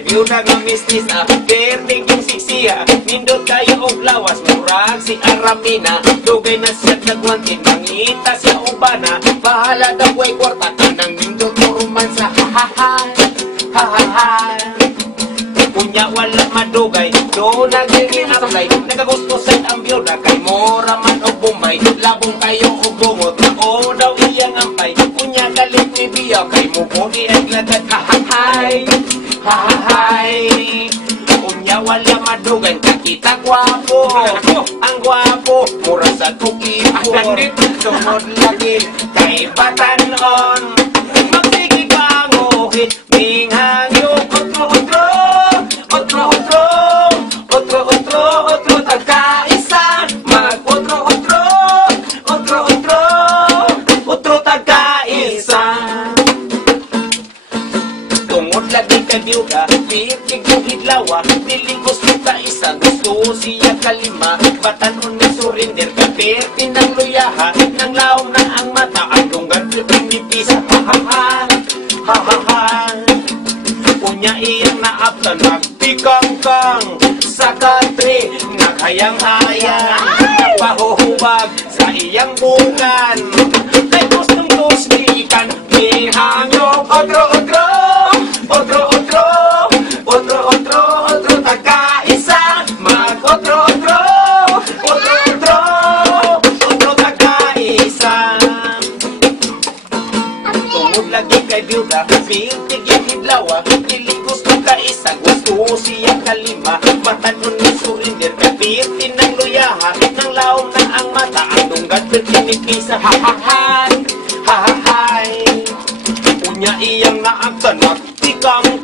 kay biyuda nga mistisa, perting yung siksiya, nindot kayo og lawas, murag si Aramina, dugay na siya kagwantin, mangita siya ubana, bahala daw way kwarta, kanang nindot mo romansa, ha-ha-ha, ha-ha-ha. Kunya wala madugay, do naging-apply, nagagustusan ang biyuda, kay mora man o bumay, labong kayo o bungot, o daw iyang ampay, kunya galit ni biyaw, kay mubuni ang lagat, ha-ha-hay, ha-ha-hay. Kunya wala madugay, kakita gwapo, ang gwapo, mura sa tukipon, tungod lagi, kay batanon, magsige panguhit, minghangyo, otro-otro, otro, tagkaisa, mag-otro, tagkaisa. Tungod lagi ka biyuda, pitig yung hidlawa, niligos mo ka isa, gusto siya kalima, batanon ni surinder, kapirtin ng luyaha, nang laom na ang mata, ang lunggan pinipisa, ha-ha-ha, ha-ha-ha. Kunya iyang naaptan, nagtikang-kang, sa country, naghayang-hayang, nagpahuhuwag sa iyang bungan, kay gustong tuslikan, mihangyo, otro, tagkaisa, mag-otro, tagkaisa. Tungod lagi kay biyuda, pintig yung hidlawa, niligos mo kaisa, gusto siya kalima, batanon ni surinder, kapitin ng luyaha, nang laom na ang mata, ang dunggat pinipisa, ha-ha-hay, ha-ha-hay. Kunya iyang naagtan, nagtikang